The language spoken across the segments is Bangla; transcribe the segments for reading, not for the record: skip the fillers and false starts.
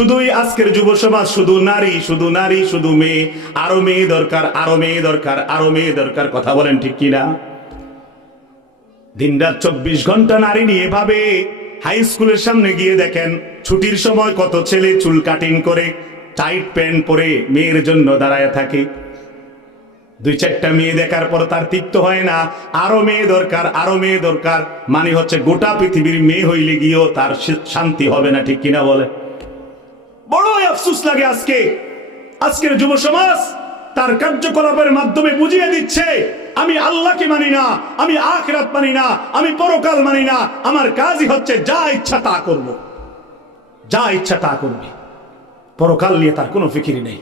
শুধুই আজকের যুব সমাজ শুধু নারী, শুধু নারী, শুধু মেয়ে, আরো মেয়ে দরকার, আরো মেয়ে দরকার, আরো মেয়ে দরকার। কথা বলেন ঠিক কিনা? দিনরাত 24 ঘন্টা নারী নিয়ে ভাবে। হাই স্কুলের সামনে গিয়ে দেখেন ছুটির সময় কত ছেলে চুল কাটিং করে টাইট প্যান্ট পরে মেয়ের জন্য দাঁড়ায় থাকে। 2-4টা মেয়ে দেখার পর তার তৃপ্ত হয় না, আরো মেয়ে দরকার, আরো মেয়ে দরকার। মানে হচ্ছে গোটা পৃথিবীর মেয়ে হইলে গিয়েও তার শান্তি হবে না, ঠিক কিনা বলে? বড়ই আফসোস লাগে আজকের যুব সমাজ তার কার্যকলাপের মাধ্যমে বুঝিয়ে দিচ্ছে, আমি আল্লাহকে মানি না, আমি আখিরাত মানি না, আমি পরকাল মানি না, আমার কাজই হচ্ছে যা ইচ্ছা তা করব, যা ইচ্ছা তা করবে। পরকাল নিয়ে তার কোনো ফিকিরি নেই,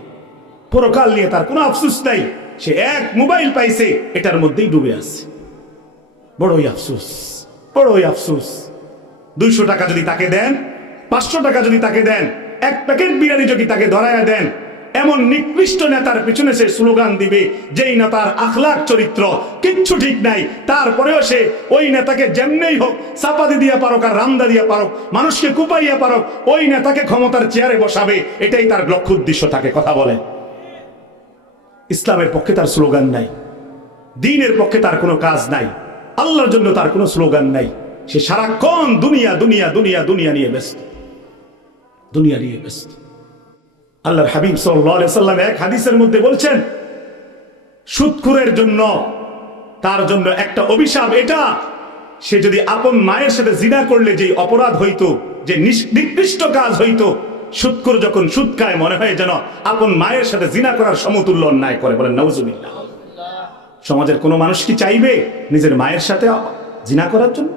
পরকাল নিয়ে তার কোনো আফসোস নাই। সে এক মোবাইল পাইছে, এটার মধ্যেই ডুবে আছে। বড়ই আফসোস, বড়ই আফসোস। 200 টাকা যদি তাকে দেন, 500 টাকা যদি তাকে দেন, এক প্যাকেট বিরিয়ানি যদি তাকে ধরায়া দেন, এমন নিকৃষ্ট নেতার পিছনে সে স্লোগান দিবে যেই নেতার আখলাক চরিত্র কিচ্ছু ঠিক নাই, তারপরেও সে ওই নেতাকে যেমনেই হোক চাপাতি দিয়া পারক আর রামদা দিয়া পারক, মানুষকে কুপাইয়া পারক, ওই নেতাকে ক্ষমতার চেয়ারে বসাবে, এটাই তার লক্ষ্য উদ্দেশ্য থাকে। কথা বলে, ইসলামের পক্ষে তার স্লোগান নাই, দ্বীনের পক্ষে তার কোনো কাজ নাই, আল্লাহর জন্য তার কোনো স্লোগান নাই। সে সারাক্ষণ দুনিয়া দুনিয়া দুনিয়া দুনিয়া নিয়ে ব্যস্ত, দুনিয়া নিয়ে ব্যস্ত। আল্লাহর হাবিব সাল্লাল্লাহু আলাইহি সাল্লাম এক হাদিসের মধ্যে বলছেন, সুদখোরের জন্য তার জন্য একটা অভিশাপ এটা, সে যদি আপন মায়ের সাথে জিনা করলে যে অপরাধ হইতো, যে নিকৃষ্ট কাজ হইতো, সুদখোর যখন সুদ খায় মনে হয় যেন আপন মায়ের সাথে জিনা করার সমতুল্য অন্যায় করে। বলেন নাউজুবিল্লাহ। সমাজের কোনো মানুষ কি চাইবে নিজের মায়ের সাথে জিনা করার জন্য?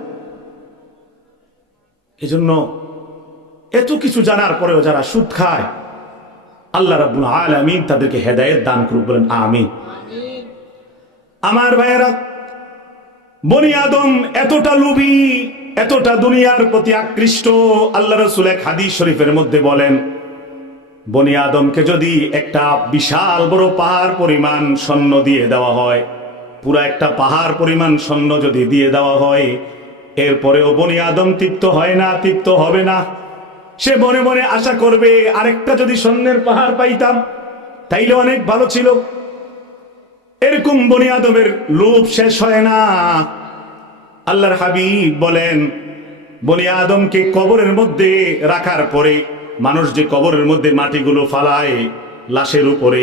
এজন্য এত কিছু জানার পরেও যারা সুদ খায়, আল্লাহ রাব্বুল আলামিন তাদেরকে হেদায়েত দান করুক। বলেন আমিন। আমার ভাইয়েরা, বনি আদম এতটা লোভী, এতটা দুনিয়ার প্রতি আকৃষ্ট, আল্লাহ রাসূল এক হাদিস শরীফের মধ্যে বলেন, বনি আদমকে যদি একটা বিশাল বড় পাহাড় পরিমাণ স্বর্ণ দিয়ে দেওয়া হয়, পুরো একটা পাহাড় পরিমাণ স্বর্ণ যদি দিয়ে দেওয়া হয়, এরপরেও বনি আদম তৃপ্ত হয় না, তৃপ্ত হবে না। সে মনে মনে আশা করবে আরেকটা যদি স্বর্ণের পাহাড় পাইতাম তাইলে অনেক ভালো ছিল। এরকম বনি আদমের লোভ শেষ হয় না। আল্লাহর হাবিব বলেন, বনি আদমকে কবরের মধ্যে রাখার পরে, মানুষ যে কবরের মধ্যে মাটিগুলো ফালায় লাশের উপরে,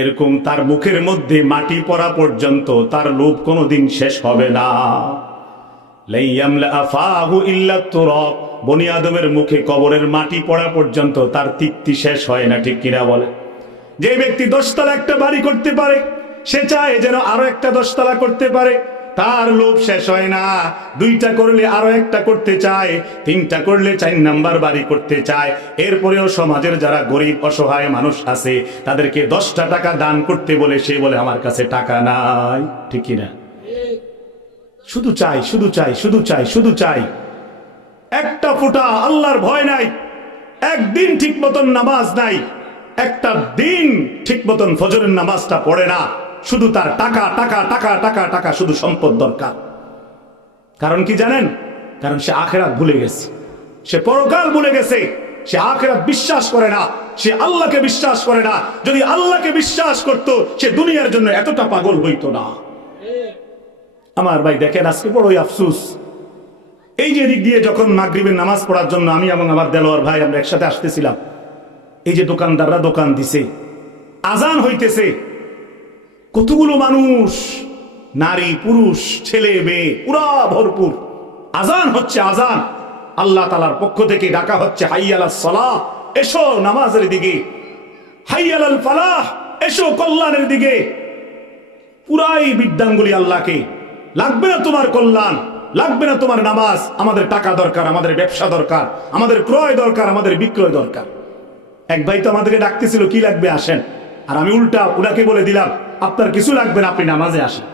এরকম তার মুখের মধ্যে মাটি পড়া পর্যন্ত তার লোভ কোনোদিন শেষ হবে না। বনি আদমের মুখে কবরের মাটি পড়া পর্যন্ত তার তৃপ্তি শেষ হয় না, ঠিক কিনা বলে? যে ব্যক্তি 10 তলা একটা বাড়ি করতে পারে, সে চায় যেন আরো একটা 10 তলা করতে পারে, তার লোভ শেষ হয় না। 2টা করলে আরো একটা করতে চায়, 3টা করলে 4 নাম্বার বাড়ি করতে চায়। এরপরেও সমাজের যারা গরিব অসহায় মানুষ আছে তাদেরকে 10টা টাকা দান করতে বলে সে বলে আমার কাছে টাকা নাই, ঠিক কিনা? শুধু চাই, শুধু চাই, শুধু চাই, শুধু চাই। একটা ফোঁটা আল্লাহর ভয় নাই, একদিন ঠিক মতন নামাজ নাই, একটা দিন ঠিক মতন ফজরের নামাজটা পড়ে না, শুধু তার টাকা টাকা টাকা টাকা টাকা, শুধু সম্পদ দরকার। কারণ কি জানেন? কারণ সে আখিরাত ভুলে গেছে, সে পরকাল ভুলে গেছে, সে আখিরাত বিশ্বাস করে না, সে আল্লাহকে বিশ্বাস করে না। যদি আল্লাহকে বিশ্বাস করত, সে দুনিয়ার জন্য এতটা পাগল হইতো না। আমার ভাই দেখেন, আজকে বড়ই আফসোস, এই যে দিক দিয়ে যখন মাগরিবের নামাজ পড়ার জন্য আমি এবং আমার দেলোয়ার ভাই আমরা একসাথে আসতেছিলাম, এই যে দোকানদাররা দোকান দিছে, আজান হইতেছে, কতগুলো মানুষ, নারী পুরুষ ছেলে মেয়ে পুরা ভরপুর, আজান হচ্ছে, আজান আল্লাহ তাআলার পক্ষ থেকে ডাকা হচ্ছে, হাইয়ালাস সালাহ, এসো নামাজের দিকে, হাইয়ালাল ফালাহ, এসো কল্যাণের দিকে। পুরাই বিদ্যাঙ্গুলি আল্লাহকে, লাগবে না তোমার কল্যাণ, লাগবে না তোমার নামাজ, আমাদের টাকা দরকার, আমাদের ব্যবসা দরকার, আমাদের ক্রয় দরকার, আমাদের বিক্রয় দরকার। এক ভাই তো আমাদেরকে ডাকতেছিল, কি লাগবে আসেন, আর আমি উল্টা উনাকে বলে দিলাম আপনার কিছু লাগবে না, আপনি নামাজে আসেন।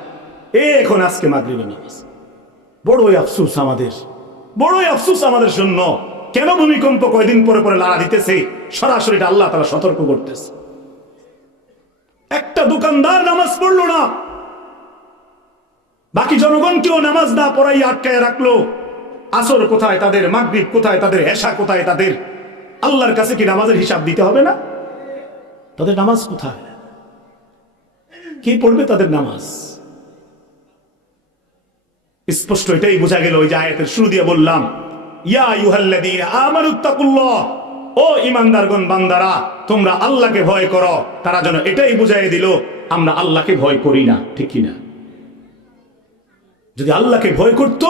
এখন আজকে মাগরিবের নামাজ। বড়ই আফসোস আমাদের, বড়ই আফসোস আমাদের জন্য। কেন ভূমিকম্প কয়দিন পরে পরে লাড়া দিতেছে, সরাসরি আল্লাহ তাআলা সতর্ক করতেছে। একটা দোকানদার নামাজ পড়লো না, বাকি জনগণকেও নামাজ না পড়াই আটকায় রাখলো। আসর কোথায় তাদের, মাগরিব কোথায় তাদের, এশা কোথায় তাদের? আল্লাহর কাছে কি নামাজের হিসাব দিতে হবে না? তাদের নামাজ কোথায়? কে পড়বে তাদের নামাজ? স্পষ্ট এটাই বোঝা গেল ওই যে আয়াতের শুরু দিয়ে বললাম, ইয়া আইয়ুহাল্লাযীনা আমানুত্তাকুল্লাহ, ও ঈমানদারগণ বান্দারা তোমরা আল্লাহকে ভয় করো। তারা যেন এটাই বুঝাই দিল আমরা আল্লাহকে ভয় করি না, ঠিক কি না? যদি আল্লাহকে ভয় করতো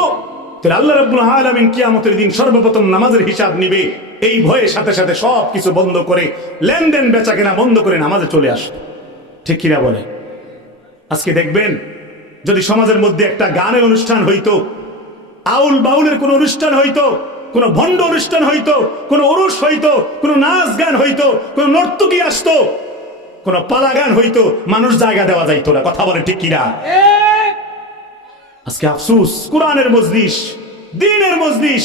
তাহলে আল্লাহ রাব্বুল আলামিন কিয়ামতের দিন সর্বপ্রথম নামাজের হিসাব নিবে। এই ভয়ের সাথে সাথে সব কিছু বন্ধ করে, লেনদেন বেচা কেনা বন্ধ করে নামাজে চলে আসতো, ঠিক কিনা বলে? আজকে দেখবেন যদি সমাজের মধ্যে একটা গানের অনুষ্ঠান হইতো, আউল বাউলের কোন অনুষ্ঠান হইতো, কোন ভণ্ড অনুষ্ঠান হইতো, কোন উরুস হইতো, কোন নাচ গান হইতো, কোন নর্তকী আসতো, কোন পালা গান হইতো, মানুষ জায়গা দেওয়া যাইতো না। কথা বলে ঠিক কিনা? আজকে আফসোস, কোরআনের মজলিস, দ্বীনের মজলিস,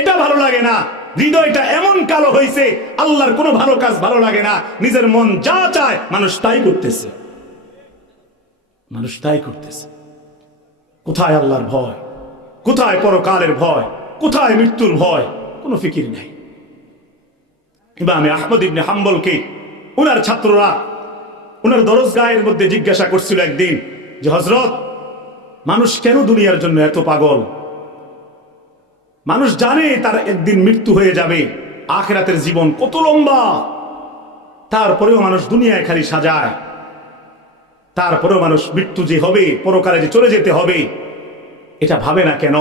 এটা ভালো লাগে না। হৃদয়টা এমন কালো হয়েছে, আল্লাহর কোনো ভালো কাজ ভালো লাগে না। নিজের মন যা চায় মানুষ তাই করতেছে, মানুষ তাই করতেছে। কোথায় আল্লাহর ভয়? কোথায় পরকালের ভয়? কোথায় মৃত্যুর ভয়? কোনো ফিকির নাই। ইমাম আহমদ ইবনে হাম্বলকে ওনার ছাত্ররা ওনার দরজগাহের মধ্যে জিজ্ঞাসা করছিল একদিন যে, হযরত, মানুষ কেন দুনিয়ার জন্য এত পাগল? মানুষ জানে তার একদিন মৃত্যু হয়ে যাবে, আখিরাতের জীবন কত লম্বা, তারপরেও মানুষ দুনিয়ায় খালি সাজায়। তারপরেও মানুষ মৃত্যু যে হবে, পরকালে যে চলে যেতে হবে, এটা ভাবে না কেন?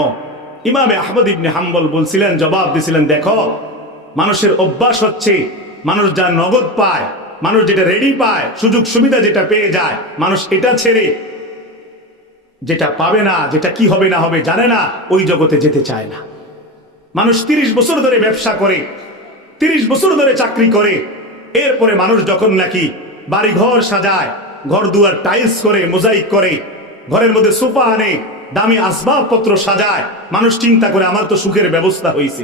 ইমামে আহমদ ইবনে হাম্বল বলছিলেন, জবাব দিছিলেন, দেখো, মানুষের অভ্যাস হচ্ছে মানুষ যা নগদ পায়, মানুষ যেটা রেডি পায়, সুযোগ সুবিধা যেটা পেয়ে যায়, মানুষ এটা ছেড়ে যেটা পাবে না, যেটা কি হবে না হবে জানে না, ওই জগতে যেতে চায় না। মানুষ 30 বছর ধরে ব্যবসা করে, 30 বছর ধরে চাকরি করে, এরপরে মানুষ যখন নাকি বাড়ি ঘর সাজায়, ঘর দুয়ার টাইলস করে, মোজাইক করে, ঘরের মধ্যে সোফা আনে, দামি আসবাবপত্র সাজায়, মানুষ চিন্তা করে আমার তো সুখের ব্যবস্থা হয়েছে।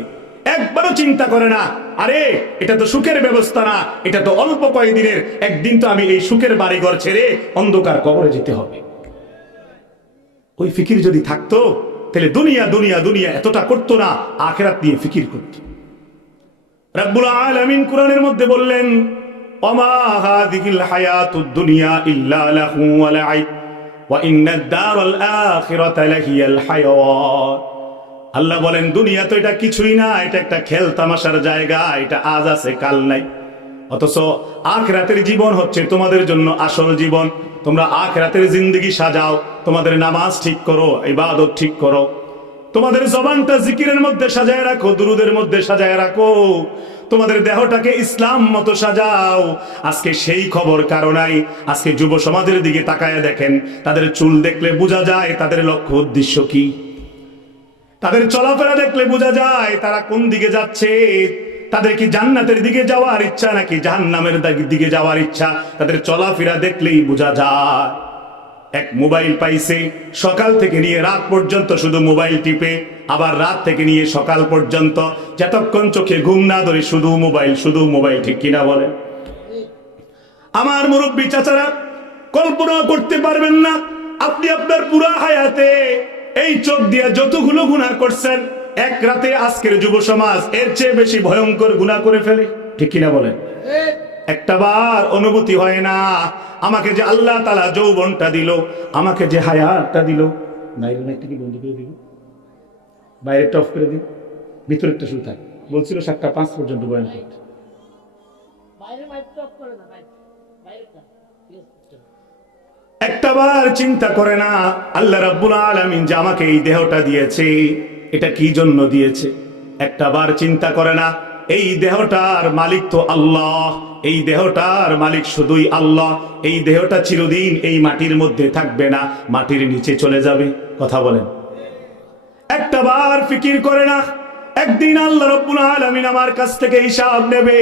একবারও চিন্তা করে না, আরে এটা তো সুখের ব্যবস্থা না, এটা তো অল্প কয়েকদিনের, একদিন তো আমি এই সুখের বাড়িঘর ছেড়ে অন্ধকার কবরে যেতে হবে। ওই ফিকির যদি থাকতো তাহলে দুনিয়া দুনিয়া দুনিয়া এতটা করতো না, আখিরাত নিয়ে ফিকির করত। রব্বুল আলামিন কোরআনের মধ্যে বললেন, ওমা হাযিহিল হায়াতুদ দুনিয়া ইল্লা লাহু ওয়া লাইব ওয়া ইন্নাদ দারাল আখিরাতা লাহিয়াল হায়াওয়ান। আল্লাহ বলেন, দুনিয়া তো এটা কিছুই না, এটা একটা খেল তামাশার জায়গা, এটা আজ আছে কাল নাই। অথচ আখিরাতের জীবন হচ্ছে তোমাদের জন্য আসল জীবন। তোমরা আখিরাতের জিন্দেগি সাজাও, তোমাদের নামাজ ঠিক করো, ইবাদত ঠিক করো, তোমাদের জবানটা জিকিরের মধ্যে সাজায় রাখো, দুরুদের মধ্যে সাজায় রাখো, তোমাদের দেহটাকে ইসলাম মতো সাজাও। আজকে সেই খবর কারো নাই। আজকে যুব সমাজের দিকে তাকায় দেখেন, তাদের চুল দেখলে বোঝা যায় তাদের লক্ষ্য উদ্দেশ্য কি, তাদের চলাফেরা দেখলে বোঝা যায় তারা কোন দিকে যাচ্ছে। তাদের কি জান্নাতের দিকে যাওয়ার ইচ্ছা নাকি জাহান্নামের দিকে যাওয়ার ইচ্ছা, তাদের চলাফেরা দেখলেই বোঝা যায়। এক মোবাইল পাইছে, সকাল থেকে নিয়ে রাত পর্যন্ত শুধু মোবাইল টিপে, আবার রাত থেকে নিয়ে সকাল পর্যন্ত যতক্ষণ চোখে ঘুম না ধরে শুধু মোবাইল, শুধু মোবাইল, ঠিক কিনা বলে? আমার মুরব্বী চাচারা, কল্পনা করতে পারবেন না আপনি আপনার পুরা হায়াতে এই চোখ দিয়ে যতগুলো গুনাহ করছেন, এক রাতে আজকের যুব সমাজ এর চেয়ে বেশি ভয়ঙ্কর গুনাহ করে ফেলে, ঠিক কিনা বলেন? একটাবার অনুভূতি হয় না, আমাকে যে আল্লাহ তাআলা যৌবনটা দিল, আমাকে যে হায়াতটা দিল, বাইরের মাইকটা কি বন্ধ করে দিব, বাইরে টফ করে দিন, ভিতরেরটা শুরু থাকে। বলছিল 7টা 5 পর্যন্ত বয়ান করতে। একটাবার চিন্তা করে না আল্লাহ রাব্বুল আলামিন যে আমাকে এই দেহটা দিয়েছে, এটা কি জন্য দিয়েছে? একটাবার চিন্তা করে না এই দেহটার মালিক তো আল্লাহ, এই দেহটার মালিক শুধুই আল্লাহ। এই দেহটা চিরদিন এই মাটির মধ্যে থাকবে না, মাটির নিচে চলে যাবে। কথা বলেন? একটাবার ফিকির করে না একদিন আল্লাহ রাব্বুল আলামিন আমার কাছ থেকে হিসাব নেবে?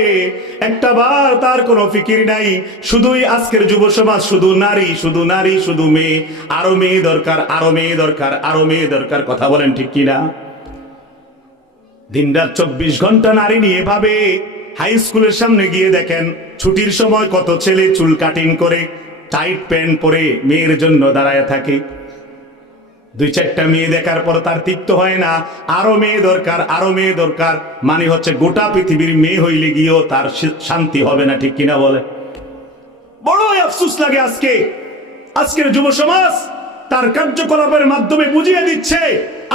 একটাবার তার কোনো ফিকির নাই। শুধুই আজকের যুব সমাজ শুধু নারী, শুধু নারী, শুধু মেয়ে, আরো মেয়ে দরকার, আরো মেয়ে দরকার, আরো মেয়ে দরকার। কথা বলেন ঠিক কিনা? দিনরাত 24 ঘন্টা নারী নিয়ে ভাবে। হাই স্কুলের সামনে গিয়ে দেখেন ছুটির সময় কত ছেলে চুল কাটিং করে, টাইট প্যান্ট পরে মেয়ের জন্য দাঁড়ায় থাকে। দুই চারটা মেয়ে দেখার পর তার তৃপ্ত হয় না, আরো মেয়ে দরকার, আরো মেয়ে দরকার। মানে হচ্ছে গোটা পৃথিবীর মেয়ে হইলে গিয়েও তার শান্তি হবে না, ঠিক কিনা বলে? বড়ই আফসোস লাগে আজকের যুব সমাজ তার কার্যকলাপের মাধ্যমে বুঝিয়ে দিচ্ছে,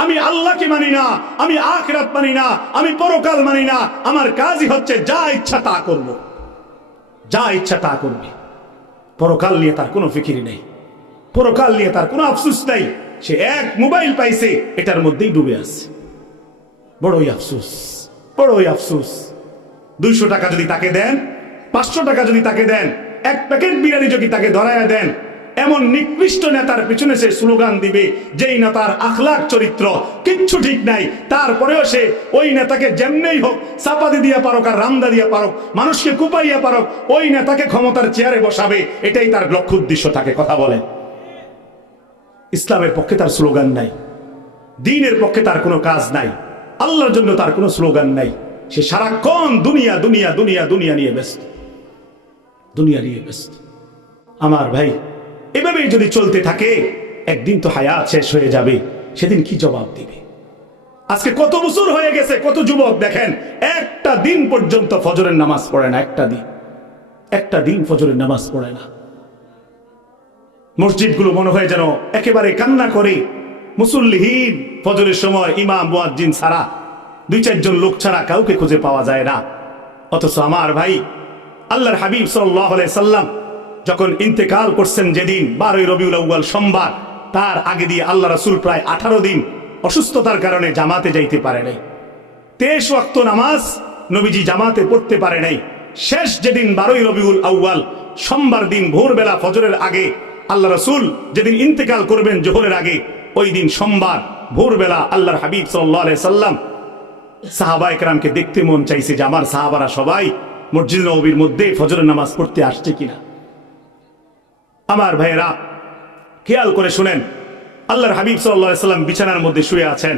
আমি আল্লাহকে মানি না, আমি আখিরাত মানি না, আমি পরকাল মানি না, আমার কাজই হচ্ছে যা ইচ্ছা তা করব, যা ইচ্ছা তা করবে। পরকাল নিয়ে তার কোনো ফিকির নেই, পরকাল নিয়ে তার কোনো আফসোস নাই। সে এক মোবাইল পাইছে, এটার মধ্যেই ডুবে আছে। বড়ই আফসোস, বড়ই আফসোস। 200 টাকা যদি তাকে দেন, 500 টাকা যদি তাকে দেন, এক প্যাকেট বিরিয়ানি যদি তাকে ধরায়া দেন, এমন নিকৃষ্ট নেতার পিছনে সে স্লোগান দিবে যেই নেতার আখলাক চরিত্র কিচ্ছু ঠিক নাই, তারপরেও সে ওই নেতাকে যেমনেই হোক চাপাতি দিয়া পারক আর রামদা দিয়া পারক, মানুষকে কুপাইয়া পারক, ওই নেতাকে ক্ষমতার চেয়ারে বসাবে, এটাই তার লক্ষ্য উদ্দেশ্য থাকে। কথা বলে, ইসলামের পক্ষে তার স্লোগান নাই, দ্বীনের পক্ষে তার কোনো কাজ নাই, আল্লাহর জন্য তার কোনো স্লোগান নাই। সে সারাক্ষণ দুনিয়া দুনিয়া দুনিয়া দুনিয়া নিয়ে ব্যস্ত, দুনিয়া নিয়ে ব্যস্ত। আমার ভাই, এভাবেই যদি চলতে থাকে একদিন তো হায়াত শেষ হয়ে যাবে, সেদিন কি জবাব দিবে? আজকে কত বছর হয়ে গেছে, কত যুবক দেখেন একটা দিন পর্যন্ত ফজরের নামাজ পড়ে না, একটা দিন ফজরের নামাজ পড়ে না। মসজিদগুলো মনে হয় যেন একেবারে কান্না করে, মুসল্লিহীন। ফজরের সময় ইমাম মুয়াজ্জিন ছাড়া, 2-4 জন লোক ছাড়া কাউকে খুঁজে পাওয়া যায় না। অথচ আমার ভাই, আল্লাহর হাবিব সাল্লাল্লাহু আলাইহি সাল্লাম যখন ইন্তেকাল করছেন, যেদিন 12ই রবিউল আউয়াল সোমবার, তার আগে দিয়ে আল্লাহ রাসূল প্রায় 18 দিন অসুস্থতার কারণে জামাতে যাইতে পারে নাই। 23 ওয়াক্ত নামাজ নবীজি জামাতে পড়তে পারে নাই। শেষ যেদিন 12ই রবিউল আউয়াল সোমবার দিন ভোরবেলা ফজরের আগে আল্লাহ রাসূল যেদিন ইন্তেকাল করবেন জোহরের আগে, ওই দিন সোমবার ভোরবেলা আল্লাহর হাবিব সাল্লাল্লাহু আলাইহি সাল্লাম সাহাবায়ে কেরামকে দেখতে মন চাইছে যে আমার সাহাবারা সবাই মসজিদ নববীর মধ্যে ফজরের নামাজ পড়তে আসছে কিনা। আমার ভাইয়েরা, খেয়াল করে শুনেন, আল্লাহর হাবিব সাল্লাল্লাহু আলাইহি সাল্লাম বিছানার মধ্যে শুয়ে আছেন,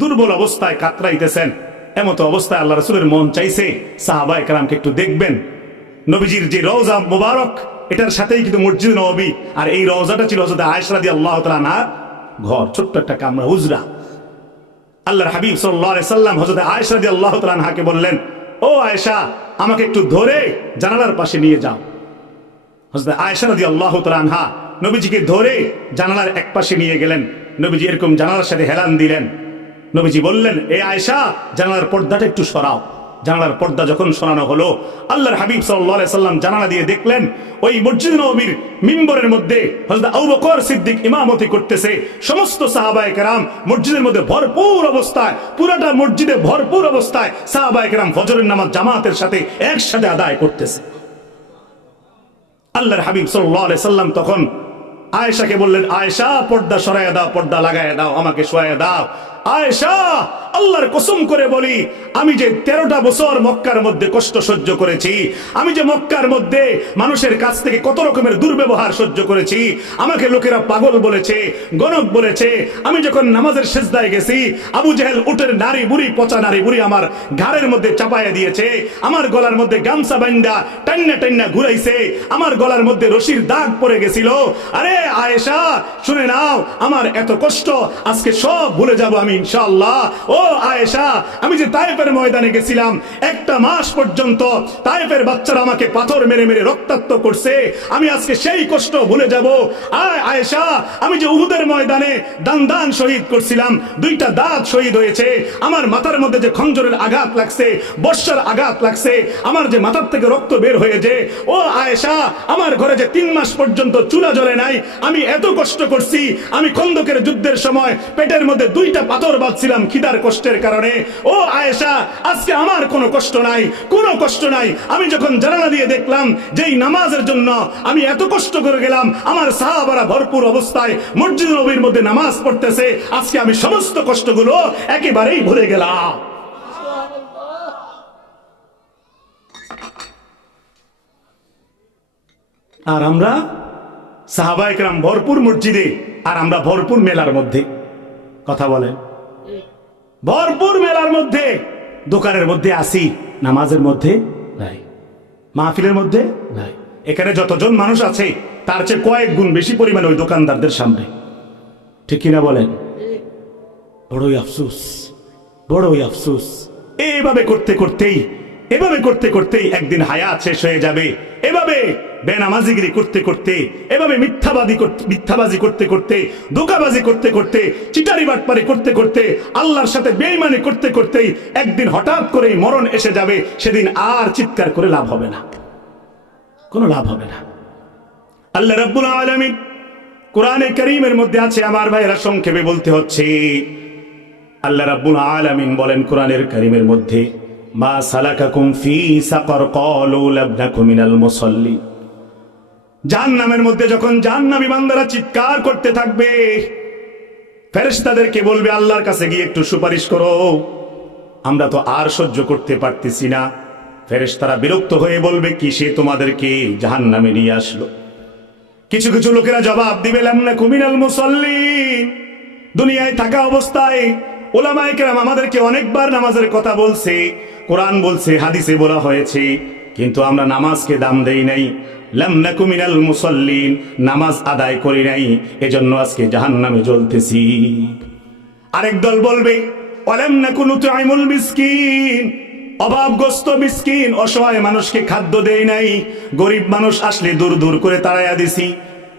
দুর্বল অবস্থায় কাতরাইতেছেন। এমতো অবস্থায় আল্লাহ রাসূলের মন চাইছে সাহাবায়ে কেরামকে একটু দেখবেন। নবীজির যে রওজা মুবারক, এটার সাথেই কিন্তু মসজিদ নববী, আর এই রওজাটা ছিল হযরত আয়েশা রাদিয়াল্লাহু তাআলা আনহার ঘর, ছোট্ট একটা কামরা, হুজরা। আল্লাহর হাবিব সাল্লাল্লাহু আলাইহি সাল্লাম হযরত আয়েশা রাদিয়াল্লাহু তাআলা আনহাকে বললেন, ও আয়েশা, আমাকে একটু ধরে জানালার পাশে নিয়ে যাও। হযরত আয়েশা রাদিয়াল্লাহু তাআলা আনহা নবীজিকে ধরে জানালার এক পাশে নিয়ে গেলেন। নবীজি এরকম জানালার সাথে হেলান দিলেন। নবীজি বললেন, এ আয়েশা, জানালার পর্দাটা একটু সরাও। জানালার পর্দা যখন সরানো হলো, আল্লাহর হাবিব সাল্লাল্লাহু আলাইহি সাল্লাম জানালা দিয়ে দেখলেন ওই মসজিদ নববীর মিম্বরের মধ্যে হযরত আবু বকর সিদ্দিক ইমামতি করতেছে। সমস্ত সাহাবায়ে কেরাম মসজিদের মধ্যে ভরপুর অবস্থায়, পুরাটা মসজিদে ভরপুর অবস্থায় সাহাবায়ে কেরাম ফজরের নামাজ জামাতের সাথে একসাথে আদায় করতেছে। আল্লাহর হাবিব সাল্লাল্লাহু আলাইহি সাল্লাম তখন আয়েশাকে বললেন, আয়েশা, পর্দা সরাইয়া দাও, পর্দা লাগাইয়া দাও, আমাকে শোয়াইয়া দাও। আয়েশা, আল্লাহর কসম করে বলি, আমি যে 13টা বছর মক্কার মধ্যে কষ্ট সহ্য করেছি, আমি যে মক্কার মধ্যে মানুষের কাছ থেকে কত রকমের দুর্ব্যবহার সহ্য করেছি, আমাকে লোকেরা পাগল বলেছে, গণক বলেছে। আমি যখন নামাজের সেজদায় গেছি, আবু জেহেল উটের নারী বুড়ি, পচা নারী বুড়ি আমার ঘাড়ের মধ্যে চাপাইয়া দিয়েছে, আমার গলার মধ্যে গামছা বান্ধা টান্না টান্না ঘুরাইছে, আমার গলার মধ্যে রশির দাগ পড়ে গেছিল। আরে আয়েশা, শুনে নাও, আমার এত কষ্ট আজকে সব ভুলে যাব আমি ইনশাআল্লাহ। ও আয়েশা, আমি যে তায়েফের ময়দানে গেছিলাম, একটা মাস পর্যন্ত তায়েফের বাচ্চারা আমাকে পাথর মেরে মেরে রক্তাক্ত করছে, আমি আজকে সেই কষ্ট ভুলে যাব। আয়েশা, আমি যে উহুদের ময়দানে দান শহীদ করছিলাম, 2টা দাঁত শহীদ হয়েছে, আমার মাথার মধ্যে যে খঞ্জরের আঘাত লাগছে, বর্ষার আঘাত লাগছে, আমার যে মাথার থেকে রক্ত বের হয়েছে। ও আয়েশা, আমার ঘরে যে 3 মাস পর্যন্ত চুলা জ্বলে নাই, আমি এত কষ্ট করছি। আমি খন্দকের যুদ্ধের সময় পেটের মধ্যে 2টা পাথর বাঁধছিলাম খিদার কষ্টের কারণে। ও আয়েশা, আজকে আমার কোনো কষ্ট নাই, কোনো কষ্ট নাই। আমি যখন জানালা দিয়ে দেখলাম যেই নামাজের জন্য আমি এত কষ্ট করে গেলাম, আমার সাহাবারা ভরপুর অবস্থায় মসজিদ নববীর মধ্যে নামাজ পড়তেছে, আজকে আমি সমস্ত কষ্টগুলো একেবারেই ভুলে গেলাম। আর আমরা সাহাবায়ে কেরাম ভরপুর মসজিদে, আর আমরা ভরপুর মেলার মধ্যে। কথা বলেন, ভরপুর মেলার মধ্যে, দোকানের মধ্যে আসি, নামাজের মধ্যে নাই, মাহফিলের মধ্যে নাই। এখানে যতজন মানুষ আছে তার চেয়ে কয়েক গুণ বেশি পরিমাণে ওই দোকানদারদের সামনে, ঠিক কিনা বলেন? বড়ই আফসোস, বড়ই আফসোস। এভাবে করতে করতেই একদিন হায়াত শেষ হয়ে যাবে। এভাবে বেনামাজিগিরি করতে করতে, এভাবে মিথ্যাবাজি করতে করতে, ধোঁকাবাজি করতে করতে, চিটারি বাটপারি করতে করতে, আল্লাহর সাথে বেঈমানি করতে করতেই একদিন হঠাৎ করেই মরণ এসে যাবে। সেদিন আর চিৎকার করে লাভ হবে না, কোনো লাভ হবে না। আল্লাহ রাব্বুল আলামিন কোরআনে কারীমের মধ্যে আছে, আমার ভাইয়েরা সংক্ষেপে বলতে হচ্ছে, আল্লাহ রাব্বুল আলামিন বলেন কোরআনের কারীমের মধ্যে, মা সালাকাকুম ফি সাকার ক্বালু লাম নাকু মিনাল মুসাল্লি। জাহান্নামের মধ্যে যখন জাহান্নামী বান্দারা চিৎকার করতে থাকবে, ফেরেশতাদেরকে বলবে আল্লাহর কাছে গিয়ে একটু সুপারিশ করো, আমরা তো আর সহ্য করতে পারতেছি না। ফেরেশতারা বিরক্ত হয়ে বলবে, কিসে তোমাদেরকে জাহান্নামে নিয়ে আসলো? কিছু কিছু লোকেরা জবাব দিবে, লাম নাকু মিনাল মুসাল্লিন। দুনিয়ায় থাকা অবস্থায় উলামায়ে কেরাম আমাদেরকে অনেকবার নামাজের কথা বলছে, কোরআন বলছে, হাদিসে বলা হয়েছে, কিন্তু আমরা নামাজকে দাম দেই নাই। লাম নাকু মিনাল মুসাল্লিন, নামাজ আদায় করি নাই, এজন্য আজকে জাহান্নামে জ্বলতেছি। আরেক দল বলবে, ওয়ালাম নাকু নুতঈমুল মিসকিন, অভাবগ্রস্ত মিসকিন অসহায় মানুষকে খাদ্য দেই নাই, গরিব মানুষ আসলে দূর দূর করে তাড়াইয়া দিছি।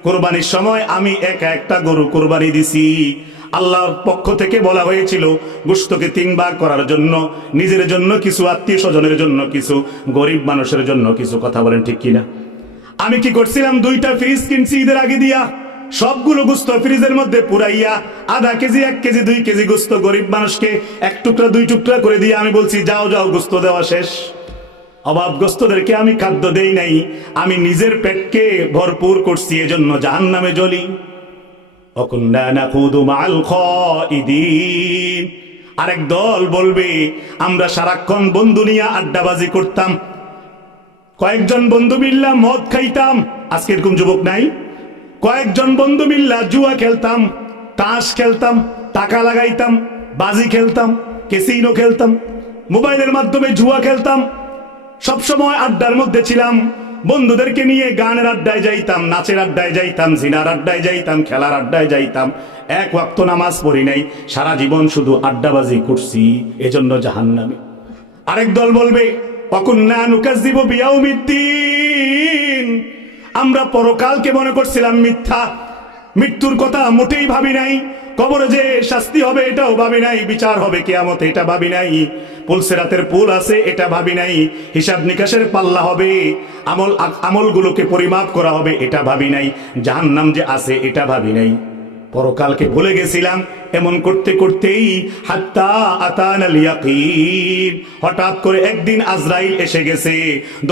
কোরবানির সময় আমি একা একটা গরু কোরবানি দিছি। আল্লাহর পক্ষ থেকে বলা হয়েছিল গোশতকে 3 ভাগ করার জন্য, নিজের জন্য কিছু, আত্মীয় স্বজনের জন্য কিছু, গরিব মানুষের জন্য কিছু। কথা বলেন ঠিক কিনা? আমি কি করছিলাম, 2টা ফ্রিজ কিনছি ঈদের আগে দিয়া, সবগুলো গোশত ফ্রিজের মধ্যে পুরাইয়া আধা কেজি, 1 কেজি, 2 কেজি গোশত গরিব মানুষকে 1 টুকরা 2 টুকরা করে দিয়ে আমি বলছি, যাও যাও গোশত দেওয়া শেষ। অভাবগ্রস্তদেরকে আমি খাদ্য দেই নাই, আমি নিজের পেটকে ভরপুর করছি, এজন্য জাহান্নামে জ্বলি। ওয়াকুন্না নাকুদু মাআল খাইদিন। আরেক দল বলবে, আমরা সারাক্ষণ বন্ধু নিয়ে আড্ডাবাজি করতাম, কয়েকজন বন্ধু মিল্লা মদ খাইতাম। আজকে এরকম যুবক নাই? কয়েকজন বন্ধু মিল্লা জুয়া খেলতাম, তাস খেলতাম, টাকা লাগাইতাম, বাজি খেলতাম, ক্যাসিনো খেলতাম, মোবাইলের মাধ্যমে জুয়া খেলতাম, সবসময় আড্ডার মধ্যে ছিলাম। বন্ধুদেরকে নিয়ে গানের আড্ডায় যাইতাম, নাচের আড্ডায় যাইতাম, জিনার আড্ডায় যাইতাম, খেলার আড্ডায় যাইতাম, 1 ওয়াক্ত নামাজ পড়ি নাই, সারা জীবন শুধু আড্ডাবাজি করছি, এজন্য জাহান্নামে। আরেক দল বলবে, ওয়াকুন্না নুকাজ্জিবু বিয়াউমিদ্দিন, আমরা পরকালকে মনে করছিলাম মিথ্যা, মৃত্যুর কথা মোটেই ভাবি নাই, কবরে যে শাস্তি হবে এটাও ভাবি নাই, বিচার হবে কিয়ামতে এটা ভাবি নাই, পুলসিরাতের পুল আছে এটা ভাবি নাই, হিসাব নিকাশের পাল্লা হবে, আমলগুলোকে পরিমাপ করা হবে এটা ভাবি নাই, জাহান্নাম যে আছে এটা ভাবি নাই, পরকালকে ভুলে গেছিলাম। এমন করতে করতেই হাত্তা আতানাল ইয়াকিন, হঠাৎ করে একদিন আজরাইল এসে গেছে।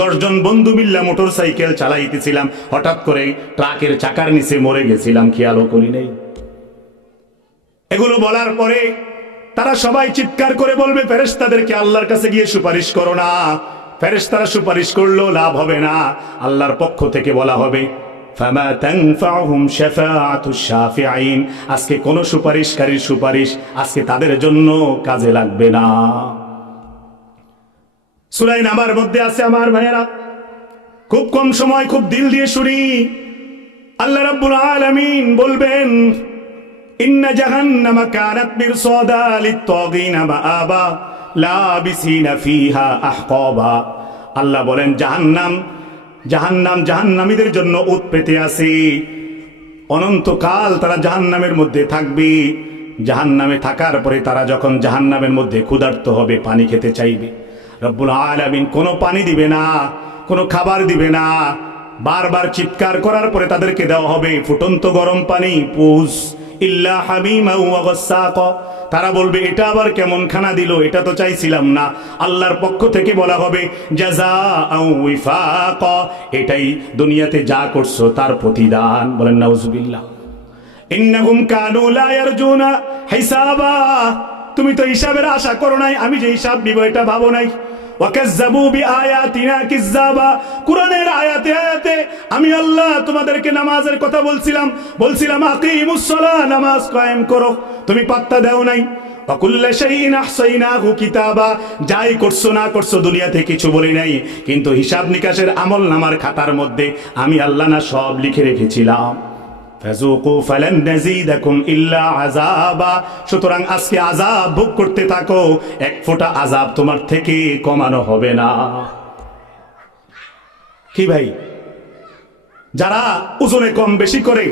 10 জন বন্ধু মিল্লা মোটরসাইকেল চালাইতেছিলাম, হঠাৎ করে ট্রাকের চাকার নিচে মরে গেছিলাম, খেয়ালও করি নাই। এগুলো বলার পরে তারা সবাই চিৎকার করে বলবে, ফেরেশতাদেরকে আল্লাহর কাছে গিয়ে সুপারিশ করো না। ফেরেশতারা সুপারিশ করলেও লাভ হবে না, আল্লাহর পক্ষ থেকে বলা হবে, ফামা তানফাউহুম শাফাআতুশ শাফিঈন, আজকে কোন সুপারিশকারীর সুপারিশ আজকে তাদের জন্য কাজে লাগবে না। সূরা নাবার মধ্যে আছে, আমার ভাইয়েরা, খুব কম সময় খুব দিল দিয়ে শুনি। আল্লাহ রাব্বুল আলামিন বলবেন, ইন্না জাহান্নামা কানাত মিরসাদা লিত-তাগিনা মাআবা লাবিসিনা ফিহা আহকাবা। আল্লাহ বলেন, জাহান্নামীদের জন্য উত পেতে আছে, অনন্তকাল তারা জাহান্নামের মধ্যে থাকবে। জাহান্নামে থাকার পরে তারা যখন জাহান্নামের মধ্যে ক্ষুধার্ত হবে, পানি খেতে চাইবে, রব্বুল আলামিন কোনো পানি দিবে না, কোনো খাবার দিবে না। বারবার চিৎকার করার পরে তাদেরকে দেওয়া হবে ফুটন্ত গরম পানি, পুস ইল্লা হামিমা ওয়া গাসসাকা। তারা বলবে, এটা আবার কেমন খানা দিল, এটা তো চাইছিলাম না। আল্লাহর পক্ষ থেকে বলা হবে, জাযাআও ওয়িফাকা, এটাই দুনিয়াতে যা করছো তার প্রতিদান। বলেন নাউজুবিল্লাহ। ইন্নাহুম কানু লা ইয়ারজুনা হিসাবা, তুমি তো হিসাবের আশা করো নাই, আমি যে হিসাব নিব এটা ভাবো নাই। ওয়াকাজ্জাবু বিআয়াতিনা কিযাবা, কুরআনের আয়াতে আয়াতে আমি আল্লাহ তোমাদেরকে নামাজের কথা বলছিলাম আকিমুস সালাহ, নামাজ কায়েম করো, তুমি পাত্তা দাও নাই। ওয়াকুল্লা শাইইন আহসাইনাহু কিতাবা, যাই করছো না করছো দুনিয়াতে কিছু বলি নাই, কিন্তু হিসাব নিকাশের আমল নামার খাতার মধ্যে আমি আল্লাহ না সব লিখে রেখেছিলাম। ফাযুকু ফালান নাযীদাকুম ইল্লা আযাবা। সুতরাং আজকে আযাব ভোগ করতে থাকো, এক ফোঁটা আযাব তোমার থেকে কমানো হবে না। কি ভাই, যারা ওজনে কম বেশি করে,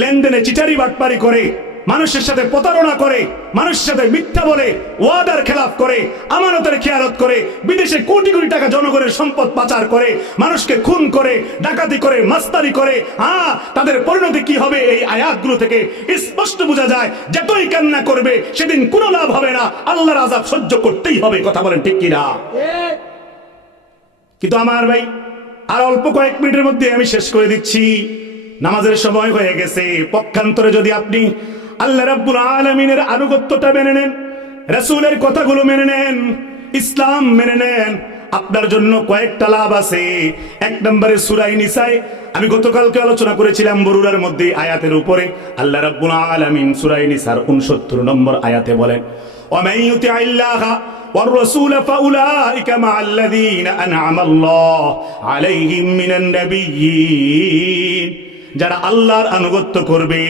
লেনদেনে চিটারি বাটপারি করে, মানুষের সাথে প্রতারণা করে, মানুষের সাথে মিথ্যা বলে, ওয়াদার খেলাফ করে, আমানতের খেয়ানত করে, বিদেশে কোটি কোটি টাকা জনগণের সম্পদ পাচার করে, মানুষকে খুন করে, ডাকাতি করে, মাস্তানি করে, তাদের পরিণতি কি হবে এই আয়াতগুলো থেকে স্পষ্ট বোঝা যায়। যতই কান্না করবে সেদিন কোনো লাভ হবে না, আল্লাহর আযাব সহ্য করতেই হবে। কথা বলেন ঠিক কিনা? কিন্তু আমার ভাই, আর অল্প কয়েক মিনিটের মধ্যে আমি শেষ করে দিচ্ছি, নামাজের সময় হয়ে গেছে। পক্ষান্তরে যদি আপনি আল্লাহ রাব্বুল আলামিনের আনুগত্যটা মেনে নেন, রাসূলের কথাগুলো মেনে নেন, ইসলাম মেনে নেন, আপনার জন্য কয়েকটা লাভ আছে। এক নম্বরে সূরা নিসায় আমি গতকালকে আলোচনা করেছিলাম বরুরার মধ্যে আয়াতের উপরে। আল্লাহ রাব্বুল আলামিন সূরা নিসার 69 নম্বর আয়াতে বলেন, ومن يطع الله والرسول فأولئك مع الذين أنعم الله عليهم من النبيين। যারা আল্লাহর আনুগত্য করবে,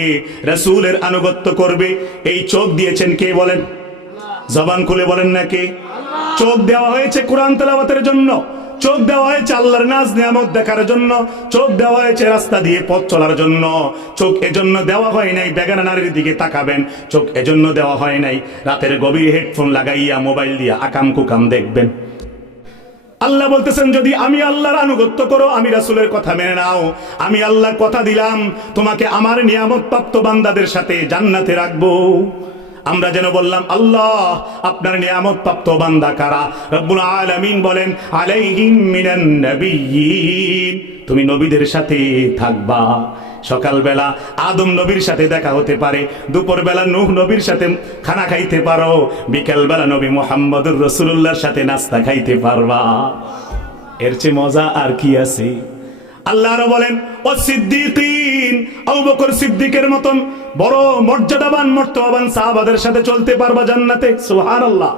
রাসূলের আনুগত্য করবে, এই চোখ দিয়েছেন কে বলেন? জবান খুলে বলেন না কে? চোখ দেওয়া হয়েছে কোরআন তেলাওয়াতের জন্য, চোখ দেওয়া হয়েছে আল্লাহর নাজ নিয়ামত দেখার জন্য, চোখ দেওয়া হয়েছে রাস্তা দিয়ে পথ চলার জন্য। চোখ এজন্য দেওয়া হয় নাই বেগানা নারীর দিকে তাকাবেন, চোখ এজন্য দেওয়া হয় নাই রাতের গভীর হেডফোন লাগাইয়া মোবাইল দিয়া আকাম কুকাম দেখবেন। আল্লাহ বলতেছেন, যদি আমি আল্লাহর আনুগত্য করো, আমি রাসূলের কথা মেনে নাও, আমি আল্লাহ কথা দিলাম তোমাকে আমার নিয়ামত প্রাপ্ত বান্দাদের সাথে জান্নাতে রাখবো। আমরা যেন বললাম, আল্লাহ আপনার নিয়ামত প্রাপ্ত বান্দা কারা? রব্বুল আলামিন বলেন, আলাইহিম মিনান নাবিয়্যিন, তুমি নবীদের সাথে থাকবা। সকালবেলা আদম নবীর সাথে দেখা হতে পারে, দুপুরবেলা নূহ নবীর সাথে খানা খাইতে পারো, বিকেলবেলা নবী মুহাম্মদুর রাসূলুল্লাহর সাথে নাস্তা খাইতে পারবা। এর চেয়ে মজা আর কি আছে? আল্লাহ আরো বলেন, ও সিদ্দিকিন, আবু বকর সিদ্দিকের মতন বড় মর্যাদাবান মর্তবান সাহাবাদের সাথে চলতে পারবা জান্নাতে। সুবহানাল্লাহ।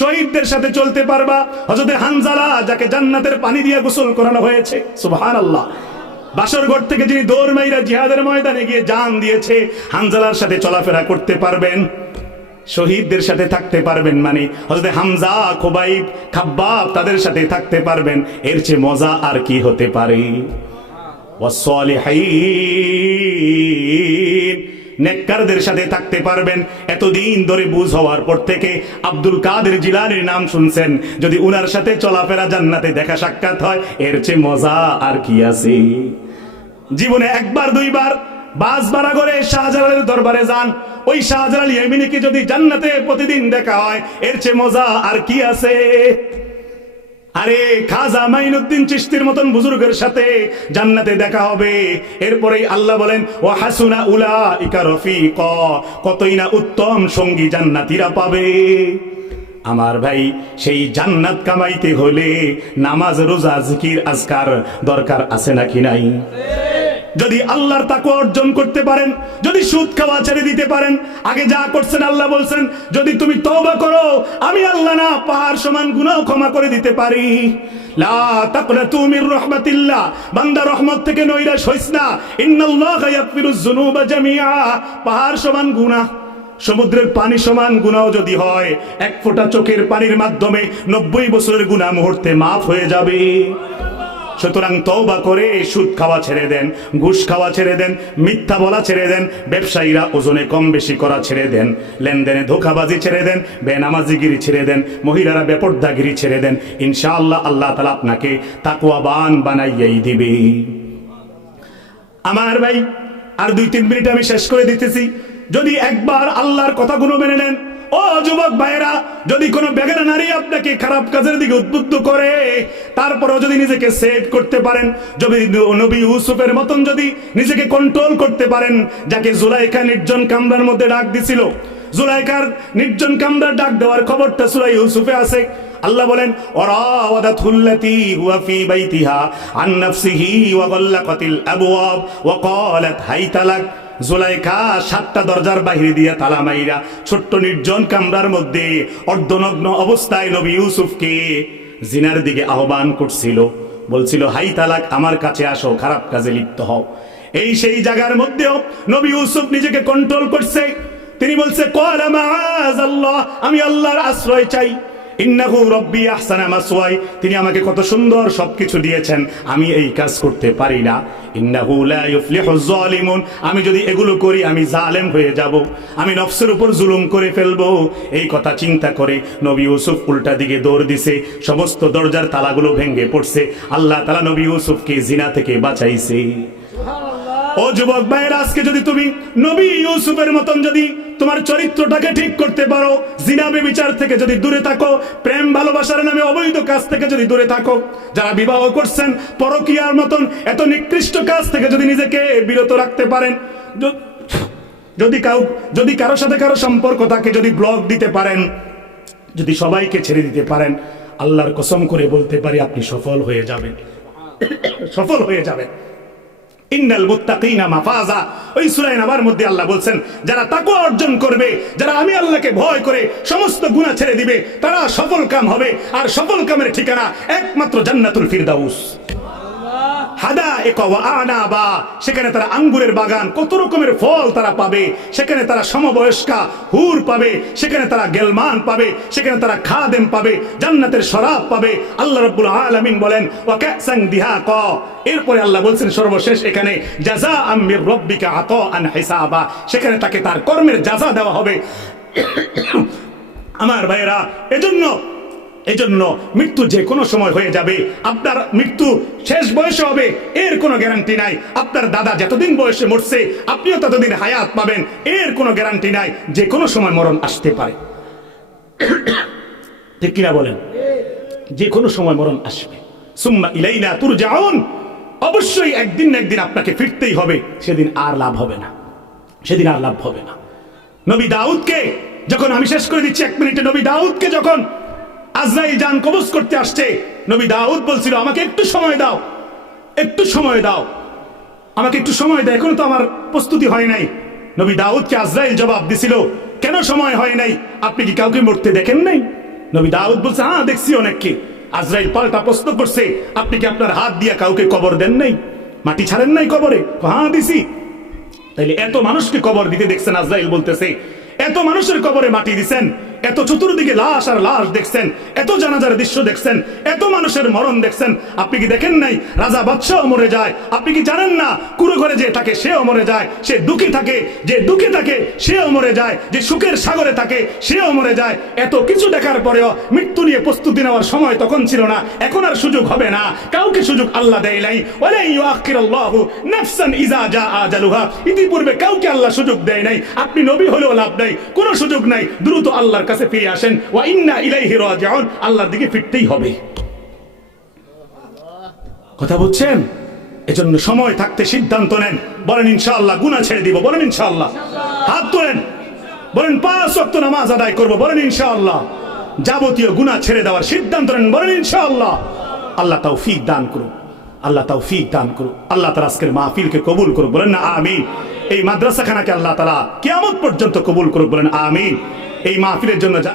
শহীদদের সাথে চলতে পারবা। হযরত হানজালা, যাকে জান্নাতের পানি দিয়ে গোসল করানো হয়েছে, সুবহানাল্লাহ, বাসর ঘর থেকে যিনি দৌড় মাইরা জিহাদের ময়দানে গিয়ে জান দিয়েছে, হানজালার সাথে চলাফেরা করতে পারবেন, শহীদদের সাথে থাকতে পারবেন, মানে হযরত হামজা, খুবাইব, খাব্বাব, তাদের সাথে থাকতে পারবেন। এর চেয়ে মজা আর কি হতে পারে? ওয়াসসালিহিন, নেককারদের সাথে থাকতে পারবেন। এতদিন ধরে বুঝ হওয়ার পর থেকে আব্দুল কাদের জিলানীর নাম শুনছেন, যদি উনার সাথে চলাফেরা জান্নাতে দেখা সাক্ষাৎ হয়, এর চেয়ে মজা আর কি আছে? জীবনে একবার দুইবার বাস ভাড়া করে শাহজালালের দরবারে যান, ওই শাহজালাল ইয়ামিনীকে যদি জান্নাতে প্রতিদিন দেখা হয়, এর চেয়ে মজা আর কি আছে? আরে খাজা মাইনুদ্দিন চিশতির মতন বুজুর্গের সাথে জান্নাতে দেখা হবে। এরপরেই আল্লাহ বলেন, ওয়া হাসুনা উলাইকা রফিকা, কতই না উত্তম সঙ্গী জান্নাতীরা পাবে। আমার ভাই, সেই জান্নাত কামাইতে হলে নামাজ, রোজা, জিকির, আজকার দরকার আছে নাকি নাই? যদি আল্লাহর তাকওয়া অর্জন করতে পারেন, যদি সুদ খাওয়া ছেড়ে দিতে পারেন, আগে যা করছেন আল্লাহ বলছেন, যদি তুমি তওবা করো, আমি আল্লাহ না পাহাড় সমান গুনাহ ক্ষমা করে দিতে পারি। লা তাকনাতু মির রাহমাতিল্লাহ, বান্দা রহমত থেকে নৈরাশ হইস না। ইন্নাল্লাহা ইয়াগফিরুয যুনুবা জামিআ, পাহাড় সমান গুনাহ, সমুদ্রের পানি সমান গুনাহ যদি হয়, এক ফোঁটা চোখের পানির মাধ্যমে 90 বছরের গুনাহ মুহূর্তে মাফ হয়ে যাবে। সুতরাং তওবা করে সুদ খাওয়া ছেড়ে দেন, ঘুষ খাওয়া ছেড়ে দেন, মিথ্যা বলা ছেড়ে দেন, ব্যবসায়ীরা ওজনে কম বেশি করা ছেড়ে দেন, লেনদেনে ধোঁকাবাজি ছেড়ে দেন, বেনামাজিগিরি ছেড়ে দেন, মহিলারা বেপরদাগিরি ছেড়ে দেন। ইনশাআল্লাহ আল্লাহ তাআলা আপনাকে তাকওয়াবান বানাইয়াই দিবে। আমার ভাই, আর 2-3 মিনিট আমি শেষ করে দিতেছি। যদি একবার আল্লাহর কথাগুলো মেনে নেন, ও যুবক ভাইরা, যদি কোনো বেগানা নারী আপনাকে খারাপ কাজের দিকে উদ্বুদ্ধ করে, তারপরেও যদি নিজেকে সেভ করতে পারেন, যদি নবী ইউসুফের মতন যদি নিজেকে কন্ট্রোল করতে পারেন, যাকে জুলাইখা নির্জন কামরার মধ্যে ডাক দিছিল, জুলাইখার নির্জন কামরার ডাক দেওয়ার খবরটা সূরা ইউসুফে আছে। আল্লাহ বলেন, ওয়ারাওয়াদাতুল্লাতী হুয়া ফী বাইতিহা আন নাফসিহি ওয়া গাল্লাকাতিল আবওয়াব ওয়া ক্বালাত হাইতা লাক। জুলাইখা 7টা দরজার বাহিরে দিয়ে তালা মাইরা ছোট্ট নির্জন কামরার মধ্যে অর্ধনগ্ন অবস্থায় নবী ইউসুফকে জিনার দিকে আহ্বান করছিল। বলছিল হাই তালাক, আমার কাছে আসো, খারাপ কাজে লিপ্ত হও। এই সেই জায়গার মধ্যেও নবী ইউসুফ নিজেকে কন্ট্রোল করছে। তিনি বলছে ক্বালা মাআযাল্লাহ, আমি আল্লাহর আশ্রয় চাই। ইন্নাহু রব্বি আহসানা মাসওয়াই, তিনি আমাকে কত সুন্দর সবকিছু দিয়েছেন, আমি এই কাজ করতে পারি না। ইন্নাহু লা ইউফলিহুজ জালিমুন, আমি যদি এগুলো করি আমি জালেম হয়ে যাব, আমি নফসের উপর জুলুম করে ফেলবো। এই কথা চিন্তা করে নবী ইউসুফ উল্টা দিকে দৌড় দিছে, সমস্ত দরজার তালাগুলো ভেঙে পড়ছে। আল্লাহ তাআলা নবী ইউসুফকে জিনা থেকে বাঁচাইছে। ও যুবক ভাইয়েরা, আজকে যদি তুমি নবী ইউসুফের মতন যদি তোমার চরিত্রটাকে ঠিক করতে পারো, জিনা ব্যভিচার থেকে যদি দূরে থাকো, প্রেম ভালোবাসার নামে অবৈধ কাজ থেকে যদি দূরে থাকো, যারা বিবাহ করছেন পরকীয়ার মতন এত নিকৃষ্ট কাজ থেকে যদি নিজেকে বিরত রাখতে পারেন, যদি কারো সাথে কারো সম্পর্ক থাকে, যদি ব্লক দিতে পারেন, যদি সবাইকে ছেড়ে দিতে পারেন, আল্লাহর কসম করে বলতে পারি আপনি সফল হয়ে যাবেন, সফল হয়ে যাবেন। ইন্নাল মুত্তাকিনা মাফাজা, ওই সূরা নাবার মধ্যে আল্লাহ বলছেন যারা তাকওয়া অর্জন করবে, যারা আমি আল্লাহকে ভয় করে সমস্ত গুনাহ ছেড়ে দিবে, তারা সফল কাম হবে। আর সফল কামের ঠিকানা একমাত্র জান্নাতুল ফিরদাউস। হাদাইকা ওয়া আনাবা, সেখানে তারা আঙ্গুরের বাগান, কত রকমের ফল তারা পাবে, সেখানে তারা সমবয়স্কা হুর পাবে, সেখানে তারা গেলমান পাবে, সেখানে তারা খাদেম পাবে, জান্নাতের শরাব পাবে। আল্লাহ রাব্বুল আলামিন বলেন ওয়া কাসান দিহাকা, এরপরে আল্লাহ বলছেন সর্বশেষ এখানে জাযাআম মির রাব্বিকা আতাআন হিসাবা, সেখানে তাকে তার কর্মের জাযা দেওয়া হবে। আমার ভাইরা, এজন্য মৃত্যু যে কোনো সময় হয়ে যাবে। আপনার মৃত্যু শেষ বয়সে হবে এর কোনো গ্যারান্টি নাই। আপনার দাদা যতদিন বয়সে মরছে আপনিও ততদিন হায়াত পাবেন, এর কোনো গ্যারান্টি নাই। যে কোনো সময় মরণ আসতে পারে, ঠিক কিনা বলেন? যে কোনো সময় মরণ আসবে। সুম্মা ইলাইনা তুরজাউন, অবশ্যই একদিন না একদিন আপনাকে ফিরতেই হবে, সেদিন আর লাভ হবে না, সেদিন আর লাভ হবে না। নবী দাউদকে যখন, আমি শেষ করে দিচ্ছি 1 মিনিটে, নবী দাউদকে যখন আজরাইল জান কবজ করতে আসছে, নবী দাউদ বলছিল আমাকে একটু সময় দাও, একটু সময় দাও, আমাকে একটু সময় দাও, এখনো তো আমার প্রস্তুতি হয় নাই। নবী দাউদকে আজরাইল জবাব দিছিল কেন সময় হয় নাই, আপনি কি কাউকে মরতে দেখেন নাই? নবী দাউদ বলছে হ্যাঁ দেখছি অনেককে। আজরাইল পাল্টা প্রশ্ন করছে আপনি কি আপনার হাত দিয়ে কাউকে কবর দেন নাই, মাটি ছাড়েন নাই কবরে? হ্যাঁ দিছি। তাইলে এত মানুষকে কবর দিতে দেখছেন, আজরাইল বলতেছে এত মানুষের কবরে মাটি দিছেন, এত চতুর্দিকে লাশ আর লাশ দেখছেন, এত জানাজার দৃশ্য দেখছেন, এত মানুষের মরণ দেখছেন, আপনি কি দেখেন নাই রাজা বাদশাহ মরে যায়? আপনি কি জানেন না কুড়ো ঘরে যে থাকে সেও মরে যায়, সে দুঃখী থাকে, যে দুঃখে থাকে সেও মরে যায়, যে সুখের সাগরে থাকে সেও মরে যায়। এত কিছু দেখার পরেও মৃত্যু নিয়ে প্রস্তুতি নেওয়ার সময় তখন ছিল না, এখন আর সুযোগ হবে না, কাউকে সুযোগ আল্লাহ দেয় নাই। ওয়ালা ইউআখিরুল্লাহু নাফসান ইযা জাআ আজালুহা, ইতিপূর্বে কাউকে আল্লাহ সুযোগ দেয় নাই। আপনি নবী হলেও লাভ নাই, কোনো সুযোগ নাই। দ্রুত আল্লাহর কাছে ফিরে আসেন, ওয়া ইন্না ইলাইহি রাজিউন, আল্লাহর দিকে ফিরতেই হবে। কথা বুঝছেন? এজন্য সময় থাকতে সিদ্ধান্ত নেন, বলেন ইনশাআল্লাহ গুনাহ ছেড়ে দিব, বলেন ইনশাআল্লাহ। হাত তোলেন, বলেন 5 ওয়াক্ত নামাজ আদায় করব, বলেন ইনশাআল্লাহ। যাবতীয় গুনাহ ছেড়ে দেওয়ার সিদ্ধান্ত নেন, বলেন ইনশাআল্লাহ। আল্লাহ তৌফিক দান করুন, আল্লাহ তৌফিক দান করুন। আল্লাহ তাআলা আজকের মাহফিলকে কবুল করুন, বলেন না আমিন। এই মাদ্রাসাখানাকে আল্লাহ তাআলা কিয়ামত পর্যন্ত কবুল করুন, বলেন আমিন। এই মাহফিলের জন্য